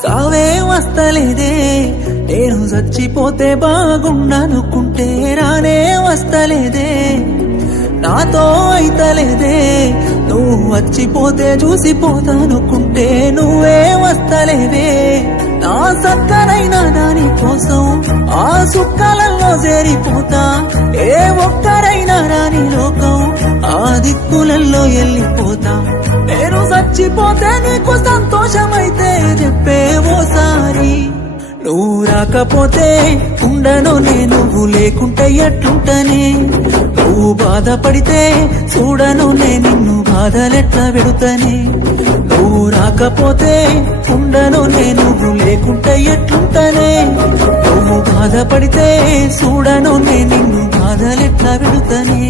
సావే వస్తలేదే నేను చచ్చిపోతే బాగుండనుకుంటే రానే వస్తలేదే నాతో అయితలేదే నువ్వు వచ్చిపోతే చూసిపోతానుకుంటే నువ్వే వస్తలేవే నా సక్కనైనా దాని కోసం ఆ సుక్కలలో చేరిపోతా ఏ ఒక్కరైనా రాని లోకం ఆ దిక్కులలో వెళ్ళిపోతా నేను చచ్చిపోతే నీకు సంతోషమైతే చెప్పే ఓసారి నువ్వు రాకపోతే ఉండను నేను నువ్వు లేకుంటే ఎట్లుంటనే నువ్వు బాధపడితే చూడను నేను నిన్ను బాధలెట్లా పెడుతనే నువ్వు రాకపోతే ఉండను నేను నువ్వు లేకుంటే ఎట్లుంటనే నువ్వు బాధపడితే చూడను నేను నిన్ను బాధలెట్లా పెడుతనే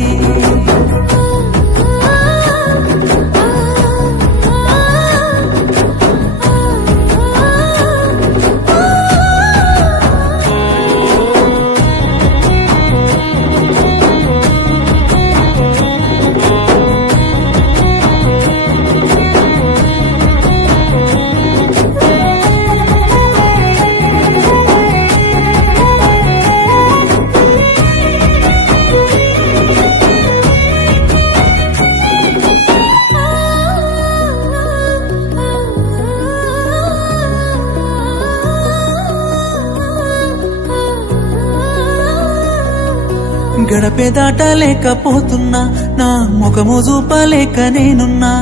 గడపే దాటలేకపోతున్నా నా ముఖము చూపలేక నేనున్నా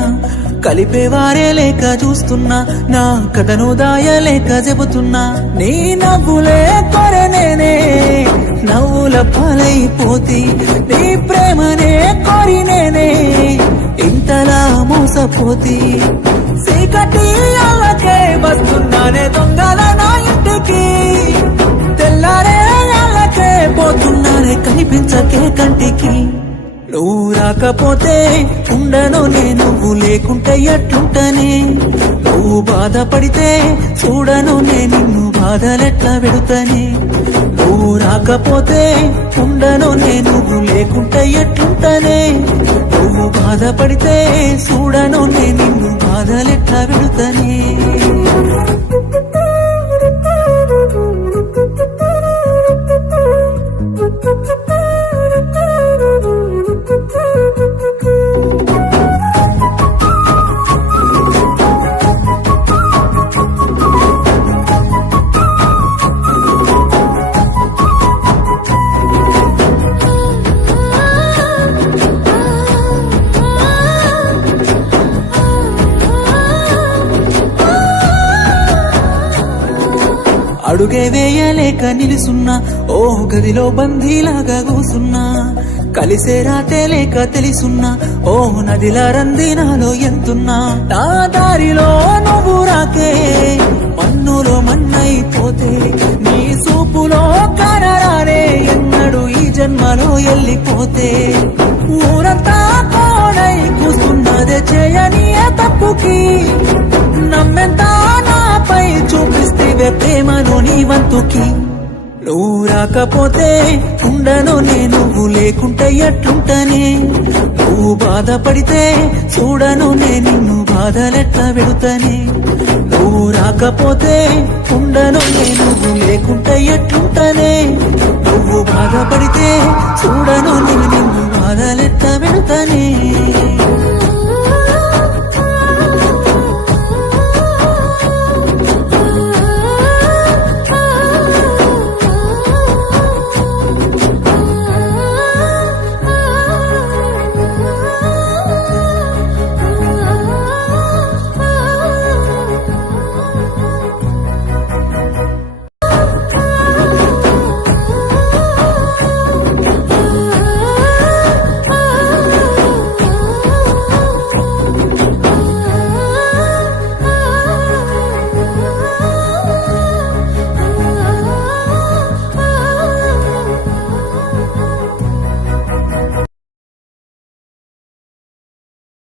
కలిపేవారే లేక చూస్తున్నా నా కథను దాయలేక చెబుతున్నా నీ నవ్వులే కొరే నేనే నవ్వుల పాలైపోతి నీ ప్రేమనే కోరి నేనే ఇంతలా మోసపోతి చీకటి అల్లకే వస్తున్నానే దొంగల నా ఇంటికి తెల్లారే అల్లకే పోతున్నానే కనిపించకే కంటికి నువ్వు రాకపోతే ఉండను నేను నువ్వు లేకుంటే ఎట్లుంటనే నువ్వు బాధపడితే చూడను నేను నిన్ను బాధలెట్లా పెడుతనే నువ్వు రాకపోతే ఉండను నేను నువ్వు లేకుంటే ఎట్లుంటనే నువ్వు బాధపడితే చూడను నేను నిన్ను బాధలెట్లా పెడుతనే అడుగే వేయలేక నిలుసున్నా ఓ గదిలో బందీలాగా కూసున్నా కలిసే రాతే లేక తెలుసున్నా ఓ నదిలా రందినాలో ఎంతున్నా నా దారిలో నువ్వు రాకే మన్నులో మన్నైపోతే నీ సూపులో కనరానే ఎన్నడు ఈ జన్మలో వెళ్ళిపోతే ఊరంతా కోడై కూస్తున్నదే చేయని తప్పుకి నమ్మెంత నాపై చూపిస్తే ప్రేమను నీ వంతుకి నువ్వు రాకపోతే ఉండను నేను నువ్వు లేకుంటే ఎట్లుంటనే నువ్వు బాధపడితే చూడను నేను నిన్ను బాధలెట్లా పెడుతనే నువ్వు రాకపోతే ఉండను నేను నువ్వు లేకుంటే ఎట్లుంటనే